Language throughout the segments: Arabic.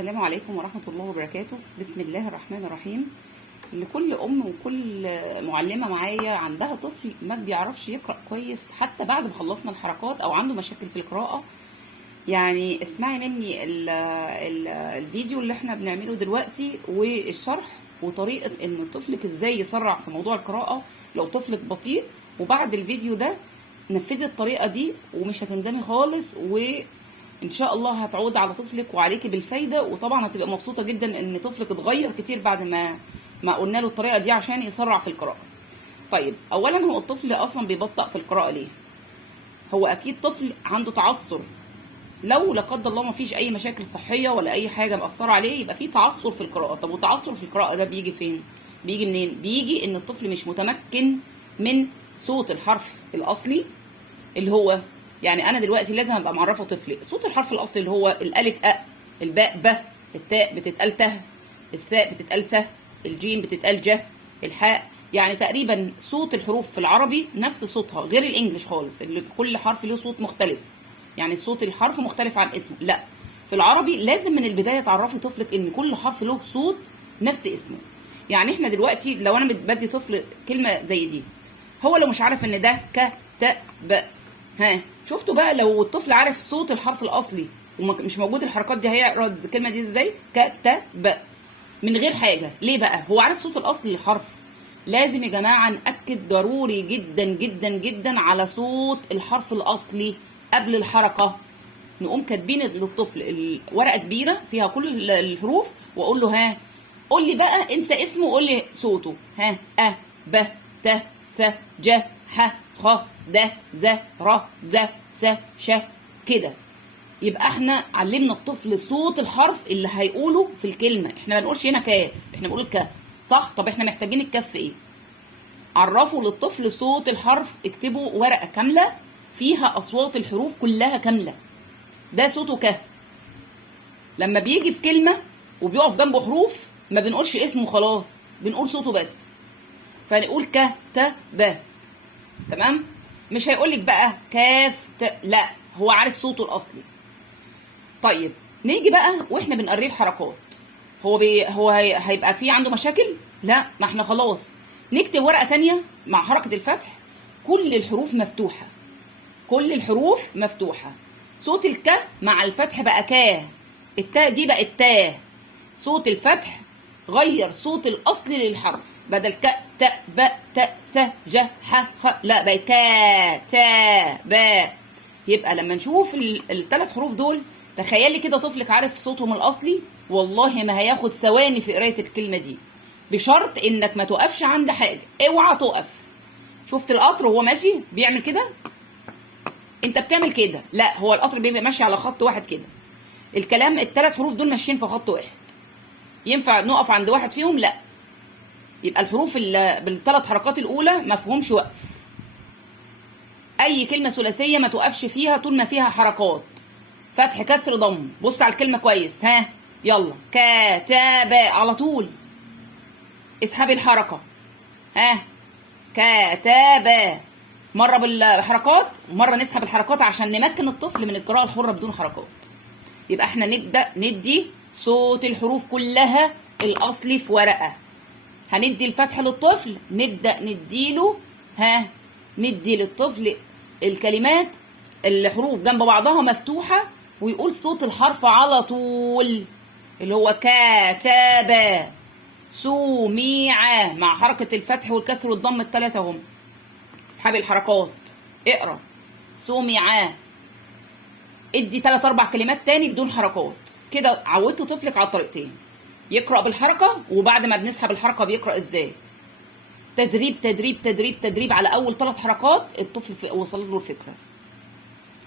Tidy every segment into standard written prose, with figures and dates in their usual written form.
السلام عليكم ورحمة الله وبركاته. بسم الله الرحمن الرحيم. لكل أم وكل معلمة معايا عندها طفل ما بيعرفش يقرأ كويس حتى بعد ما خلصنا الحركات أو عنده مشاكل في القراءة، يعني اسمعي مني الفيديو اللي احنا بنعمله دلوقتي والشرح وطريقة ان طفلك ازاي يسرع في موضوع القراءة لو طفلك بطيء، وبعد الفيديو ده نفذي الطريقة دي ومش هتندمي خالص، وان شاء الله هتعود على طفلك وعليكي بالفايدة، وطبعا هتبقى مبسوطة جدا ان طفلك اتغير كتير بعد ما قلنا له الطريقة دي عشان يسرع في القراءة. طيب اولا، هو الطفل اصلا بيبطأ في القراءة ليه؟ هو اكيد طفل عنده تعثر، لو لا قدر الله ما فيش اي مشاكل صحيه ولا اي حاجه مأثره عليه يبقى في تعثر في القراءه. طب وتعثر في القراءه ده بيجي فين؟ بيجي منين؟ بيجي ان الطفل مش متمكن من صوت الحرف الاصلي، اللي هو يعني انا دلوقتي لازم ابقى معرفه طفلي صوت الحرف الاصلي اللي هو الالف أ، الباء ب، التاء بتتقال ته، الثاء بتتقال ث، الجيم بتتقال ج، الحاء، يعني تقريبا صوت الحروف في العربي نفس صوتها، غير الانجليش خالص اللي كل حرف له صوت مختلف، يعني صوت الحرف مختلف عن اسمه. لا، في العربي لازم من البدايه تعرفي طفلك ان كل حرف له صوت نفس اسمه. يعني احنا دلوقتي لو انا بدي طفل كلمه زي دي، هو لو مش عارف ان ده ك ت ب، ها شفتوا بقى لو الطفل عارف صوت الحرف الاصلي ومش موجود الحركات دي، هيقرا الكلمه دي ازاي؟ ك ت ب من غير حاجه. ليه بقى؟ هو عارف صوت الاصلي للحرف. لازم يا جماعه ناكد ضروري جدا جدا جدا على صوت الحرف الاصلي قبل الحركه. نقوم كاتبين للطفل ورقه كبيره فيها كل الحروف، واقول له ها قول لي بقى، انسى اسمه وقول لي صوته. ها ا ب ت ث ج ح خ د ز ر ز س ش كده. يبقى احنا علمنا الطفل صوت الحرف اللي هيقوله في الكلمه. احنا ما بنقولش هنا كاف، احنا بنقول ك، صح؟ طب احنا محتاجين الكف ايه؟ عرفوا للطفل صوت الحرف، اكتبوا ورقه كامله فيها اصوات الحروف كلها كامله. ده صوته ك. لما بيجي في كلمه وبيقف جنبه حروف ما بنقولش اسمه خلاص، بنقول صوته بس. فنقول ك ت ب، تمام؟ مش هيقولك بقى كاف ت، لا، هو عارف صوته الاصلي. طيب نيجي بقى واحنا بنقريه الحركات، هو هيبقى في عنده مشاكل؟ لا، ما احنا خلاص نكتب ورقه تانية مع حركه الفتح كل الحروف مفتوحه، كل الحروف مفتوحه. صوت الك مع الفتح بقى كا، التاء دي بقت تا. صوت الفتح غير صوت الاصلي للحرف، بدل ك ت ب ت ث ج ح خ، لا بقت كا تا با. يبقى لما نشوف الثلاث حروف دول، تخيلي كده طفلك عارف صوتهم الاصلي، والله ما هياخد ثواني في قرايه الكلمه دي، بشرط انك ما تقفش عند حاجه. اوعى تقف. شفت القطر وهو ماشي بيعمل كده؟ انت بتعمل كده؟ لا، هو القطر بيبقى ماشي على خط واحد كده. الكلام الثلاث حروف دول ماشيين في خط واحد، ينفع نقف عند واحد فيهم؟ لا. يبقى الحروف بالثلاث حركات الاولى ما فيهمش وقف. اي كلمه ثلاثيه ما توقفش فيها طول ما فيها حركات، فتح كسر ضم. بص على الكلمه كويس، ها يلا كتاب على طول، اسحبي الحركه. ها كتاب، مره بالحركات ومره نسحب الحركات عشان نمكن الطفل من القراءه الحره بدون حركات. يبقى احنا نبدا ندي صوت الحروف كلها الاصلي في ورقه. هندي الفتح للطفل، نبدا نديله، ندي للطفل الكلمات الحروف جنب بعضها مفتوحه ويقول صوت الحرف على طول، اللي هو كتب، سمع، مع حركه الفتح والكسر والضم الثلاثه هم. اسحبي الحركات، اقرا سمع. ادي 3 4 كلمات تاني بدون حركات. كده عودتوا طفلك على الطريقتين، يقرا بالحركه، وبعد ما بنسحب الحركه بيقرا ازاي. تدريب تدريب تدريب تدريب على اول 3 حركات، الطفل وصل له الفكره.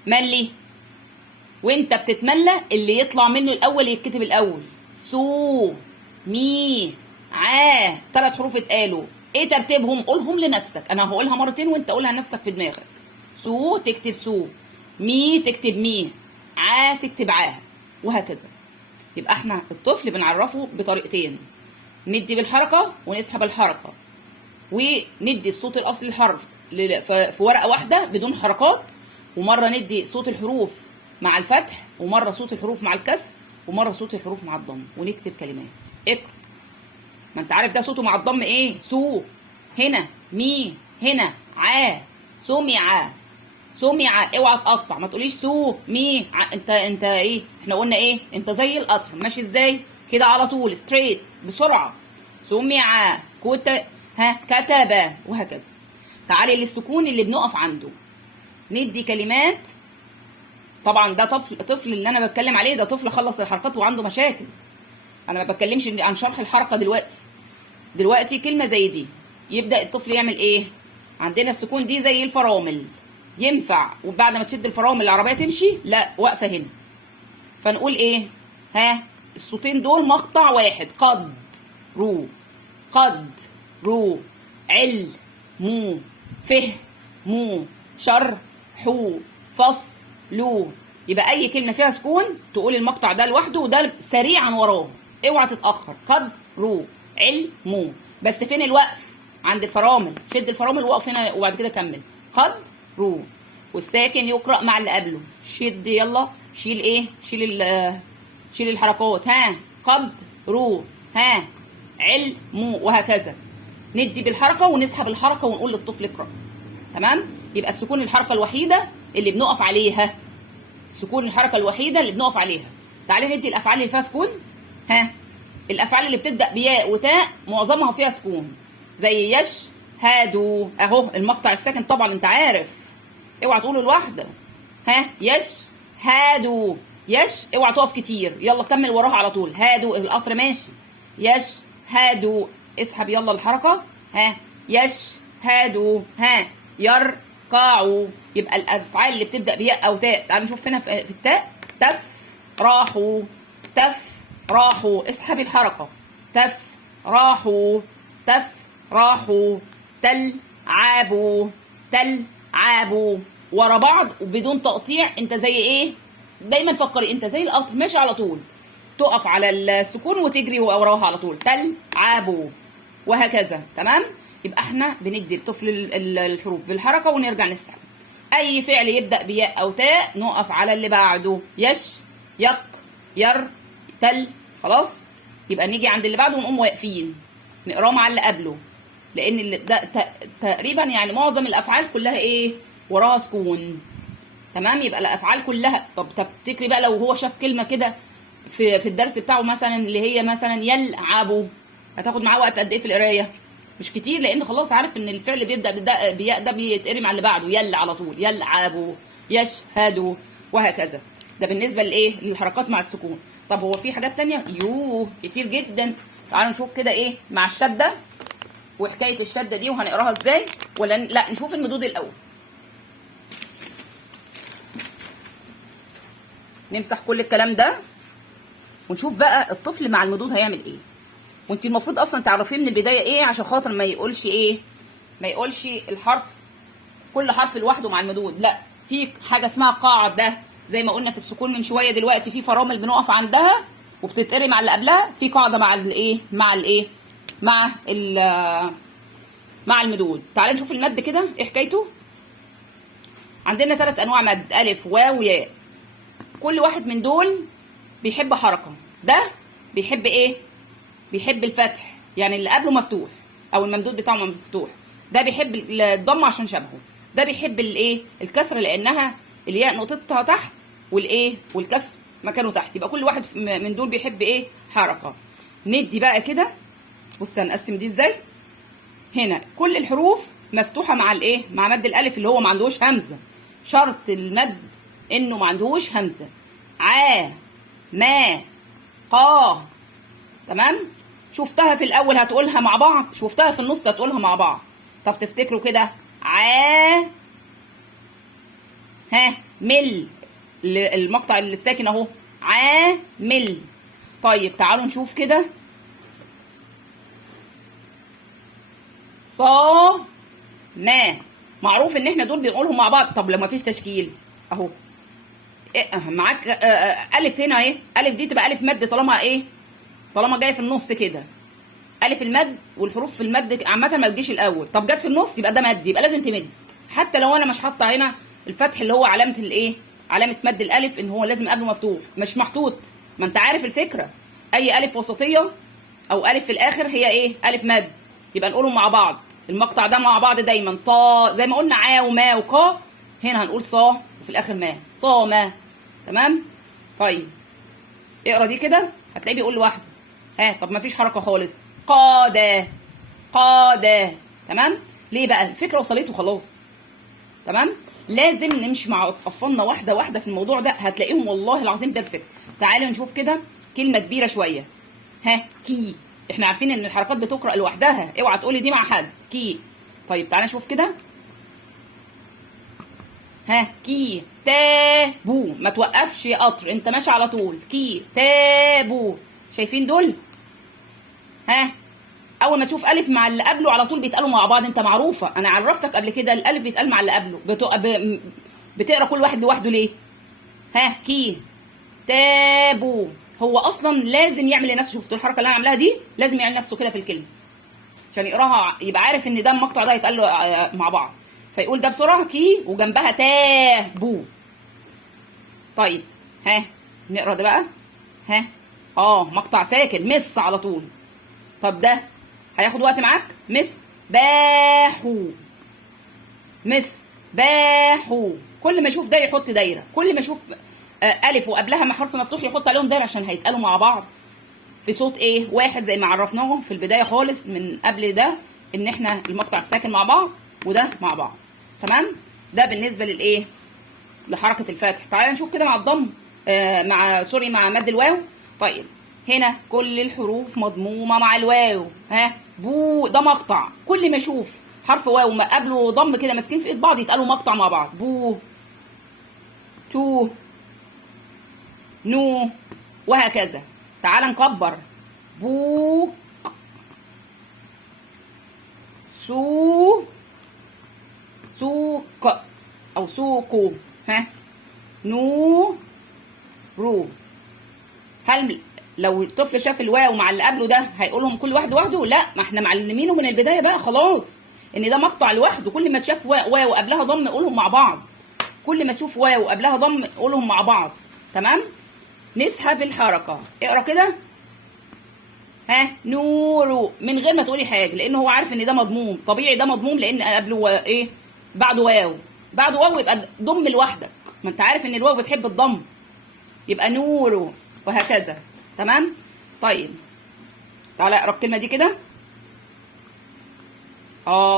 ملي وانت بتتملى اللي يطلع منه الاول يتكتب الاول. سو مي ع، 3 حروف اتقالوا، ايه ترتيبهم؟ قولهم لنفسك، انا هقولها مرتين وانت قولها لنفسك في دماغك. سو تكتب سو، مي تكتب مي، ع تكتب عاه، وهكذا. يبقى احنا الطفل بنعرفه بطريقتين، ندي بالحركه ونسحب الحركه، وندي الصوت الاصلي للحرف في ورقه واحده بدون حركات، ومره ندي صوت الحروف مع الفتح ومره صوت الحروف مع الكسر، ومره صوت الحروف مع الضم ونكتب كلمات. اقرا. ما انت عارف ده صوته مع الضم ايه؟ سو هنا، مي هنا، ع، سمع، سمع. اوعى تقطع، ما تقوليش سو مي انت ايه؟ احنا قلنا ايه؟ انت زي القطر ماشي ازاي كده على طول ستريت بسرعه. سمع، كتب، وهكذا. تعالي للسكون اللي بنقف عنده، ندي كلمات. طبعا ده طفل اللي انا بتكلم عليه ده طفل خلص الحركات وعنده مشاكل. انا ما بتكلمش عن شرح الحركه دلوقتي كلمه زي دي يبدا الطفل يعمل ايه؟ عندنا السكون دي زي الفرامل، ينفع وبعد ما تشد الفرامل العربيه تمشي؟ لا، واقفه هنا. فنقول ايه؟ الصوتين دول مقطع واحد. قد رو، قد رو، عل مو، فه مو، شر حو، فص لو. يبقى اي كلمه فيها سكون تقول المقطع ده لوحده وده سريعا وراه، اوعى تتاخر. قد رو، عل مو. بس فين الوقف؟ عند الفرامل. شد الفرامل وقف هنا وبعد كده كمل. قد رو. والساكن يقرأ مع اللي قبله. شد يلا، شيل ايه؟ شيل الحركات. قد رو، عل مو، وهكذا. ندي بالحركه ونسحب الحركه ونقول للطفل اقرأ. تمام؟ يبقى السكون الحركه الوحيده اللي بنقف عليها. السكون الحركه الوحيده اللي بنقف عليها. تعالي ندي الافعال اللي فيها سكون. الافعال اللي بتبدا بياء وتاء معظمها فيها سكون، زي يش هادو اهو. المقطع الساكن طبعا انت عارف، اوعى تقوله لوحده. يش هادو، يش اوعى تقف كتير، يلا كمل وراها على طول. هادو القطر ماشي. يش هادو، اسحب يلا الحركه. يش هادو، يركعوا. يبقى الافعال اللي بتبدا بياء او تاء. تعالوا نشوف هنا في التاء. تف راحوا، تف راحوا، اسحبي الحركه. تف راحوا، تف راحوا. تل عابوا، تل عابوا. ورا بعض وبدون تقطيع. انت زي ايه؟ دايما فكري انت زي القطر ماشي على طول، تقف على السكون وتجري وراها على طول. تل عابوا، وهكذا. تمام؟ يبقى احنا بندي الطفل الحروف بالحركه ونرجع نسحب. اي فعل يبدا بياء او تاء نقف على اللي بعده. يش، يق، ير، تل. خلاص؟ يبقى نيجي عند اللي بعده ونقوم واقفين نقراه مع اللي قبله، لان ده تقريبا يعني معظم الافعال كلها ايه؟ وراها سكون. تمام؟ يبقى الافعال كلها. طب تفتكري بقى لو هو شاف كلمه كده في الدرس بتاعه مثلا اللي هي مثلا يلعبوا، هتاخد معاه وقت قد ايه في القرايه؟ مش كتير، لان خلاص عارف ان الفعل بيبدا بياء ده بيتقري مع اللي بعده. يل على طول. يلعبوا، يشهدوا، وهكذا. ده بالنسبه لايه؟ للحركات مع السكون. طب هو في حاجات تانية كتير جدا. تعالوا نشوف كده ايه مع الشده وحكايه الشده دي وهنقراها ازاي. ولا لا، نشوف المدود الاول. نمسح كل الكلام ده ونشوف بقى الطفل مع المدود هيعمل ايه. وانت المفروض اصلا تعرفيه من البدايه ايه، عشان خاطر ما يقولش ايه، ما يقولش الحرف كل حرف لوحده مع المدود. لا، في حاجه اسمها قاعده، زي ما قلنا في السكون من شويه. دلوقتي في فرامل بنقف عندها وبتتقري مع اللي قبلها. في قاعده مع المدود. تعالى نشوف المد كده ايه حكايته. عندنا 3 انواع مد: الف، واو، ياء. كل واحد من دول بيحب حركه. ده بيحب ايه؟ بيحب الفتح، يعني اللي قبله مفتوح او الممدود بتاعه مفتوح. ده بيحب الضم عشان شبهه. ده بيحب الايه؟ الكسر، لانها الياء نقطتها تحت والايه؟ والكسر مكانه تحت. يبقى كل واحد من دول بيحب ايه؟ حركه. ندي بقى كده. بص هنقسم دي ازاي. هنا كل الحروف مفتوحه مع الايه؟ مع مد الالف اللي هو ما عندهوش همزه. شرط المد انه ما عندهوش همزه. ع، ما، قا. تمام؟ شفتها في الاول هتقولها مع بعض، شفتها في النص هتقولها مع بعض. طب تفتكروا كده. مل. المقطع الساكن اهو. عامل. طيب تعالوا نشوف كده. ما. معروف ان احنا دول بنقولهم مع بعض. طب لما فيش تشكيل اهو معاك الف هنا اهي. الف دي تبقى الف مد طالما ايه؟ طالما جايه في النص كده. الف المد والحروف في المد عامه ما بتجيش الاول. طب جت في النص يبقى ده مد، يبقى لازم تمد. حتى لو انا مش حاطه هنا الفتح اللي هو علامه الايه؟ علامه مد الالف، ان هو لازم قبله مفتوح. مش محطوط ما انت عارف الفكره، اي الف وسطيه او الف في الاخر هي ايه؟ الف مد. يبقى نقولهم مع بعض المقطع ده مع بعض دايما، صا زي ما قلنا عا وما وقا، هنا هنقول صا وفي الاخر ما، صا ما. تمام. طيب اقرا دي كده هتلاقيه بيقول لوحده. طب ما فيش حركه خالص، قاده قاده. تمام. ليه بقى؟ الفكره وصلت وخلاص. تمام. لازم نمشي مع اطفالنا واحده واحده في الموضوع ده، هتلاقيهم والله العظيم بيرفكت. تعالوا نشوف كده كلمه كبيره شويه. كي. احنا عارفين ان الحركات بتقرا لوحدها، اوعى تقولي دي مع حد. كي. طيب تعالى نشوف كده. كي تابو، ما توقفش يا قطر، انت ماشي على طول. كي تابو. شايفين دول؟ اول ما تشوف الف مع اللي قبله على طول بيتقالوا مع بعض. انت معروفه، انا عرفتك قبل كده الالف بيتقال مع اللي قبله. بتقرا كل واحد لوحده ليه؟ كي تابو. هو اصلا لازم يعمل لنفسه، شفتوا الحركه اللي انا عاملاها دي؟ لازم يعمل نفسه كده في الكلمه عشان يقراها، يبقى عارف ان ده المقطع ده يتقال له مع بعض، فيقول ده بسرعه. كي وجنبها تابو. طيب نقرا ده بقى. مقطع ساكن، مس على طول. طب ده هياخد وقت معاك. مس باحو، مس باحو. كل ما يشوف ده يحط دايره، كل ما يشوف الف وقبلها مع حرف مفتوح يحط عليهم دايره عشان هيتقالوا مع بعض في صوت ايه واحد، زي ما عرفناه في البدايه خالص من قبل ده، ان احنا المقطع الساكن مع بعض وده مع بعض. تمام. ده بالنسبه للايه؟ لحركه الفتح. تعالى نشوف كده مع الضم، مع مد الواو. طيب هنا كل الحروف مضمومه مع الواو. بو ده مقطع، كل ما اشوف حرف واو ما قبله ضم كده ماسكين في ايد بعض يتقالوا مقطع مع بعض. بو، تو، نو، وهكذا. تعال نكبر. بو، سو، سوق او سوقو. نو، رو. هل لو الطفل شاف الواو مع اللي قبله ده هيقولهم كل واحد لوحده؟ لا، ما احنا معلمينه من البدايه بقى خلاص ان ده مقطع لوحده. كل ما تشوف واو قبلها ضم قولهم مع بعض، كل ما تشوف واو قبلها ضم قولهم مع بعض. تمام. نسحب الحركه. اقرا كده. نورو من غير ما تقولي حاجه، لان هو عارف ان ده مضموم طبيعي، ده مضموم لان قبله ايه؟ بعده واو. بعده واو يبقى ضم لوحدك، ما انت عارف ان الواو بتحب الضم، يبقى نورو وهكذا. تمام. طيب تعالى اقرا الكلمه دي كده.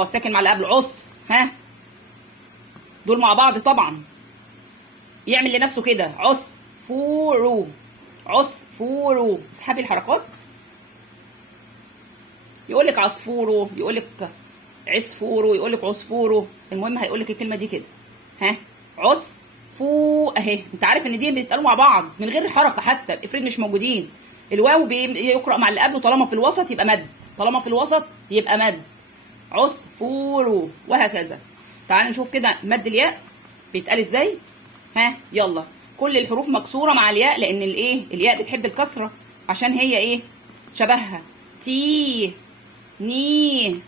ساكن مع اللي قبله. عص. دول مع بعض طبعا، يعمل لنفسه كده. عص فورو، عص فورو. اسحبي الحركات. يقول لك عصفورو، يقول لك عصفورو، يقول لك عصفورو، المهم هيقول لك الكلمه دي كده. عص فو اهي. انت عارف ان دي بيتقالوا مع بعض من غير الحركه حتى، افرض مش موجودين. الواو بيقرا مع اللي قبله طالما في الوسط يبقى مد، طالما في الوسط يبقى مد. عصفورو وهكذا. تعالوا نشوف كده مد الياء بيتقال ازاي. يلا. كل الحروف مكسوره مع الياء لان الايه؟ الياء بتحب الكسره عشان هي ايه؟ شبهها. تي، ني،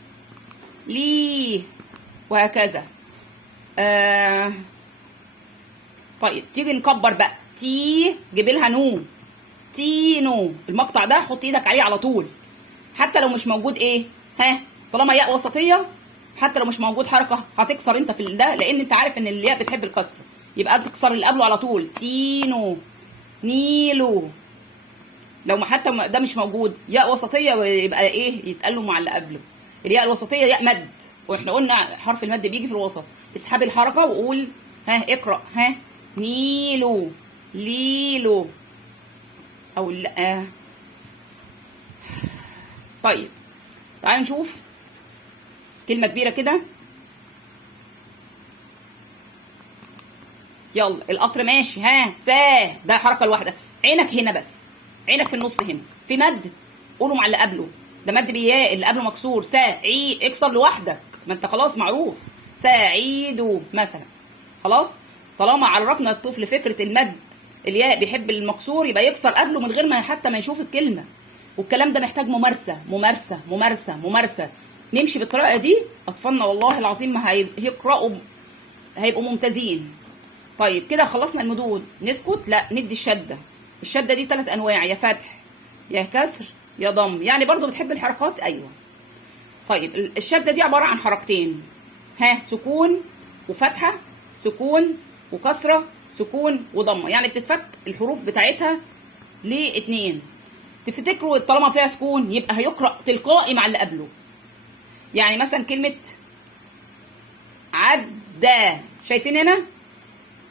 لي، وهكذا. طيب تيجي نكبر بقى. تي جيب لها نو. تينو. المقطع ده حط ايدك عليه على طول حتى لو مش موجود ايه. طالما ياء وسطيه حتى لو مش موجود حركه هتكسر انت في ده، لان انت عارف ان الياء بتحب الكسر، يبقى تكسر اللي قبله على طول. تينو، نيلو. لو ما حتى ده مش موجود ياء وسطيه يبقى ايه؟ يتقال مع اللي قبله. الياء الوسطيه ياء مد، واحنا قلنا حرف المد بيجي في الوسط. اسحب الحركه وقول. اقرا. نيلو، ليلو، او لا. طيب تعالوا نشوف كلمه كبيره كده. يلا. القطر ماشي. سا ده حركه لوحدها. عينك هنا بس، عينك في النص هنا في مد قولوا مع اللي قبله. ده مد بياء اللي قبله مكسور. ساعي اكسر لوحدك، ما انت خلاص معروف. ساعيدو مثلا. خلاص طالما عرفنا الطفل فكره المد الياء بيحب المكسور يبقى يكسر قبله من غير ما حتى ما يشوف الكلمه. والكلام ده محتاج ممارسه ممارسه ممارسه ممارسه. نمشي بالطريقه دي اطفالنا والله العظيم ما هيقراوا، هيبقوا ممتازين. طيب كده خلصنا المدود. نسكت؟ لا، ندي الشده. الشده دي 3 انواع، يا فتح يا كسر يا ضم. يعني برضو بتحب الحركات؟ ايوه. طيب الشده دي عباره عن حركتين، ها، سكون وفتحه، سكون وكسره، سكون وضمه. يعني بتتفك الحروف بتاعتها لاتنين. تفتكروا طالما فيها سكون يبقى هيقرأ تلقائي مع اللي قبله. يعني مثلا كلمة عدى، شايفين هنا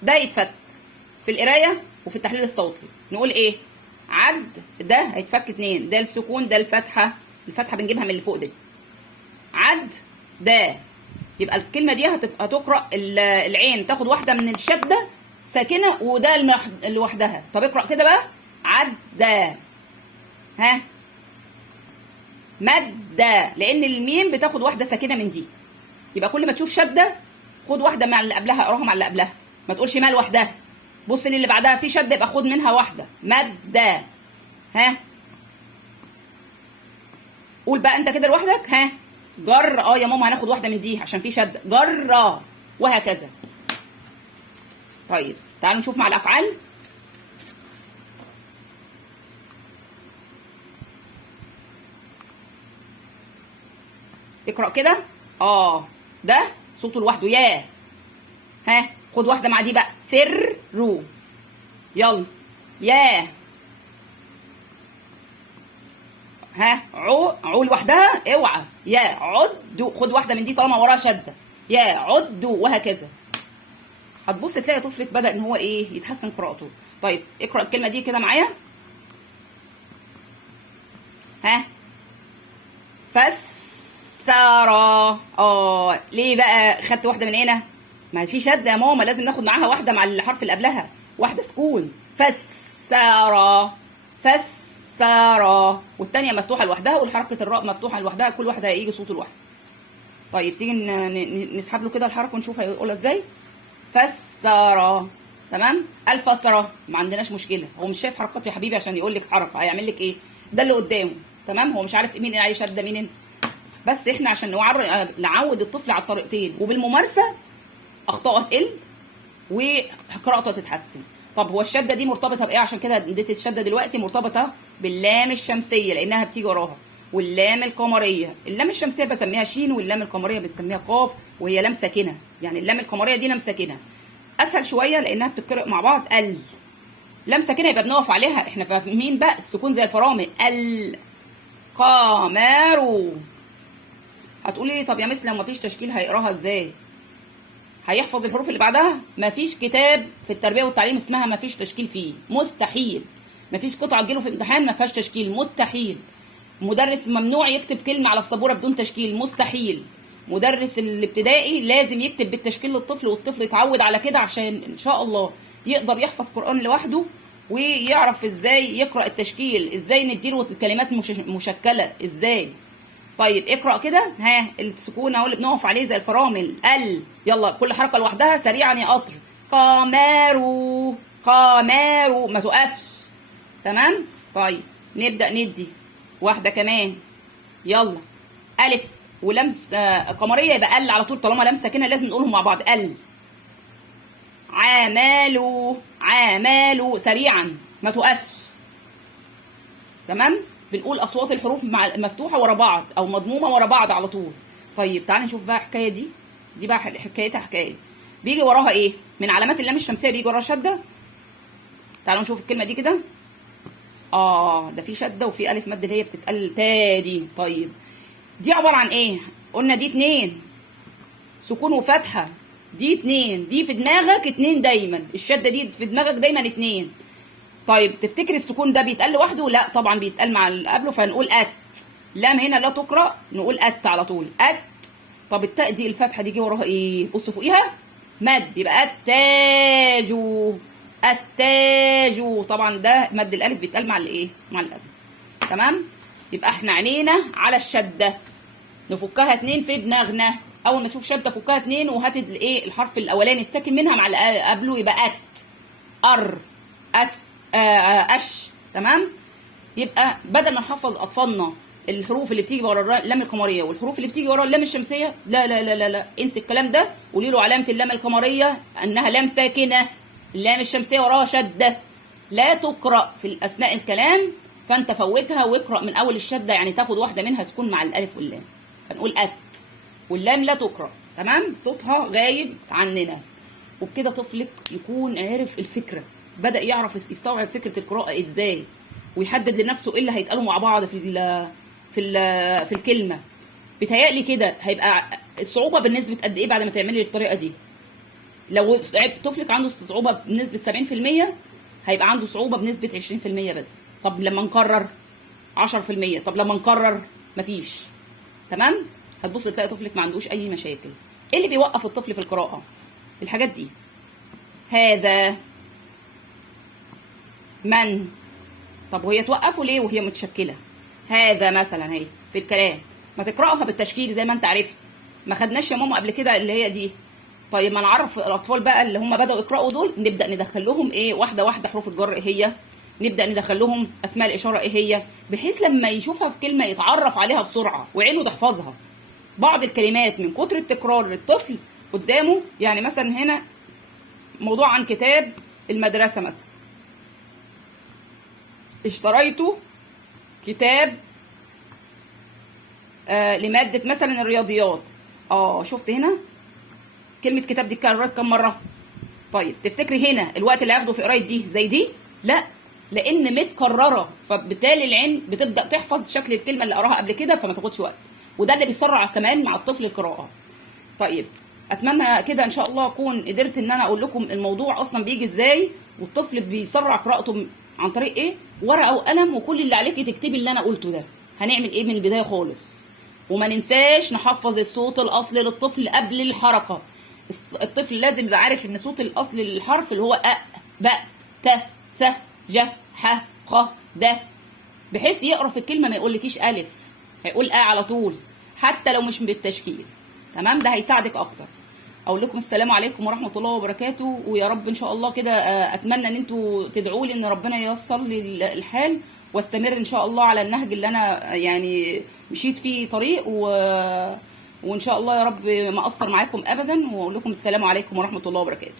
ده يتفك في القراية وفي التحليل الصوتي. نقول ايه؟ عد، ده هيتفك اتنين، ده السكون ده الفتحة، الفتحة بنجيبها من اللي فوق دي. عد ده، يبقى الكلمة دي هتقرأ العين تاخد واحدة من الشدة ساكنة وده لوحدها. طب اقرأ كده بقى، عدى، ها، مادة، لأن الميم بتاخد واحدة ساكنة من دي. يبقى كل ما تشوف شدة خد واحدة مع اللي قبلها، اقراها مع اللي قبلها، ما تقولش ما لوحدها. بص للي بعدها في شدة يبقى خد منها واحدة، مادة، ها. قول بقى انت كده لوحدك، ها، جر، يا ماما هناخد واحدة من دي عشان في شدة، جر، وهكذا. طيب تعالوا نشوف مع الأفعال. اقرأ كده، ده صوته لوحده، يا، ها، خد واحدة مع دي بقى، فروا، يلا، يا، ها، عو لوحدها، اوعى، يا، عدوا، خد واحدة من دي طالما وراها شدة، يا، عدوا، وهكذا. هتبص تلاقي طفلك بدأ ان هو ايه، يتحسن قراءته. طيب اقرأ الكلمة دي كده معايا، ها، فسرى. ليه بقى خدت واحدة من هنا؟ ما في شدة يا ماما، لازم ناخد معاها واحدة مع الحرف اللي قبلها، واحدة سكون، فسرى، فسرى، والتانية مفتوحة لوحدها والحركة الراء مفتوحة لوحدها، كل واحدة هيجي صوته لوحده. طيب تيجي نسحب له كده الحركة ونشوف هيقولها ازاي. فسرى، تمام. الفسرة ما عندناش مشكلة، هو مش شايف حركات يا حبيبي عشان يقول لك حركة، هيعمل لك ايه؟ ده اللي قدامه، تمام. هو مش عارف مين اللي شده مين، بس احنا عشان نعود الطفل على الطريقتين وبالممارسه اخطائه تقل وقراءته تتحسن. طب هو الشده دي مرتبطه بايه؟ عشان كده اديت الشده دلوقتي مرتبطه باللام الشمسيه لانها بتيجي وراها، واللام القمريه. اللام الشمسيه بسميها شين واللام القمريه بتسميها قاف، وهي لام ساكنه. يعني اللام القمريه دي لام ساكنه اسهل شويه لانها بتتقرأ مع بعض. لام ساكنه يبقى بنقف عليها، احنا فاهمين بقى السكون زي الفرامل. قمر. هتقولي لي طب يا مس لو مفيش تشكيل هيقراها ازاي؟ هيحفظ الحروف اللي بعدها؟ مفيش كتاب في التربيه والتعليم اسمها مفيش تشكيل فيه، مستحيل. مفيش قطعه تجيله في امتحان ما فيهاش تشكيل، مستحيل. مدرس ممنوع يكتب كلمه على السبوره بدون تشكيل، مستحيل. مدرس الابتدائي لازم يكتب بالتشكيل للطفل، والطفل يتعود على كده عشان ان شاء الله يقدر يحفظ قرآن لوحده ويعرف ازاي يقرأ التشكيل، ازاي نديله الكلمات مشكله ازاي. طيب اقرأ كده، ها، السكون اهو اللي بنقف عليه زي الفرامل، يلا كل حركة لوحدها سريعا يا قطر. قمارو، قمارو، ما توقفش، تمام. طيب نبدأ ندي واحدة كمان، يلا. ألف ولمس قمرية يبقى على طول، طالما لام ساكنة لازم نقولهم مع بعض. عمالو، عمالو، سريعا ما توقفش، تمام. بنقول اصوات الحروف مفتوحه ورا بعض او مضمومه ورا بعض على طول. طيب تعالى نشوف بقى الحكايه دي بقى حكايتها حكايه. بيجي وراها ايه من علامات اللام الشمسيه؟ بيجي وراها شده. تعالوا نشوف الكلمه دي كده. ده في شده وفي الف مد اللي هي بتتقال تا دي. طيب دي عباره عن ايه؟ قلنا دي 2 سكون وفتحه، دي 2، دي في دماغك 2 دايما، الشده دي في دماغك دايما 2. طيب تفتكر السكون ده بيتقال لوحده؟ لا طبعا بيتقال مع اللي قبله، فنقول ات. لام هنا لا تقرأ، نقول ات على طول، ات. طب التاء دي الفتحه دي جه وراها ايه؟ بصوا فوقيها مد، يبقى التاجو، التاجو. طبعا ده مد الالف بيتقال مع الايه؟ مع اللي قبله، تمام. يبقى احنا عينينا على الشده، نفكها 2 في دماغنا. اول ما تشوف شده فكها 2 وهات الايه؟ الحرف الاولاني الساكن منها مع اللي قبله، يبقى ات، ار، اس، اش، تمام. يبقى بدل ما نحفظ اطفالنا الحروف اللي بتيجي ورا اللام القمريه والحروف اللي بتيجي ورا اللام الشمسيه، لا لا لا لا, لا. انسي الكلام ده، قولي له علامه اللام القمريه انها لام ساكنه، اللام الشمسيه وراها شده. لا تقرأ في أثناء الكلام، فأنت فوتها واقرأ من أول الشدة، يعني تاخد واحدة منها سكون مع الألف واللام، فنقول أت، واللام لا تقرأ، تمام، صوتها غايب عننا. وبكده طفلك يكون عرف الفكرة، بدأ يعرف يستوعب فكرة القراءة إزاي، ويحدد لنفسه إيه اللي هيتقالوا مع بعض في الكلمة. بيتهيألي كده هيبقى الصعوبة بالنسبة قد إيه بعد ما تعملي الطريقة دي؟ لو طفلك عنده صعوبة بنسبة 70%، هيبقى عنده صعوبة بنسبة 20% بس. طب لما نكرر 10%، طب لما نكرر مفيش، تمام؟ هتبص تلاقي طفلك ما عندوش أي مشاكل. إيه اللي بيوقف الطفل في القراءة؟ الحاجات دي: هذا، من. طب وهي توقفه ليه وهي متشكلة؟ هذا مثلا اهي في الكلام، ما تقرأها بالتشكيل زي ما انت عرفت. ما خدناش يا ماما قبل كده اللي هي دي. طيب ما نعرف الاطفال بقى اللي هم بدأوا يقرأوا دول، نبدأ ندخل لهم ايه واحدة واحدة حروف الجر ايه هي، نبدأ ندخل لهم اسماء الاشارة ايه هي، بحيث لما يشوفها في كلمة يتعرف عليها بسرعة وعينه تحفظها. بعض الكلمات من كتر التكرار للطفل قدامه، يعني مثلا هنا موضوع عن كتاب المدرسة مثلا، اشتريت كتاب لمادة مثلا الرياضيات. شفت هنا كلمة كتاب دي اتكررت كم مرة؟ طيب تفتكري هنا الوقت اللي هاخده في قراية دي زي دي؟ لا، لأن متكررة، فبالتالي العين بتبدأ تحفظ شكل الكلمة اللي قراها قبل كده، فما تاخدش وقت، وده اللي بيسرع كمان مع الطفل القراءة. طيب اتمنى كده ان شاء الله اكون قدرت ان انا اقول لكم الموضوع اصلا بيجي ازاي، والطفل بيسرع قراءته عن طريق ايه. ورقه وقلم، وكل اللي عليكي تكتبي اللي انا قلته ده. هنعمل ايه من البدايه خالص، وما ننساش نحفظ الصوت الاصلي للطفل قبل الحركه. الطفل لازم يبقى عارف ان صوت الاصلي للحرف اللي هو أ، ب، ت، ث، ج، ح، خ، د، بحيث يقرا في الكلمه ما يقولكيش الف، هيقول على طول حتى لو مش بالتشكيل، تمام؟ ده هيساعدك اكتر. اقول لكم السلام عليكم ورحمه الله وبركاته، ويا رب ان شاء الله كده اتمنى ان انتوا تدعوا لي ان ربنا ييسر لي الحال، واستمر ان شاء الله على النهج اللي انا يعني مشيت فيه طريق، وان شاء الله يا رب ما اقصر معاكم ابدا. واقول لكم السلام عليكم ورحمه الله وبركاته.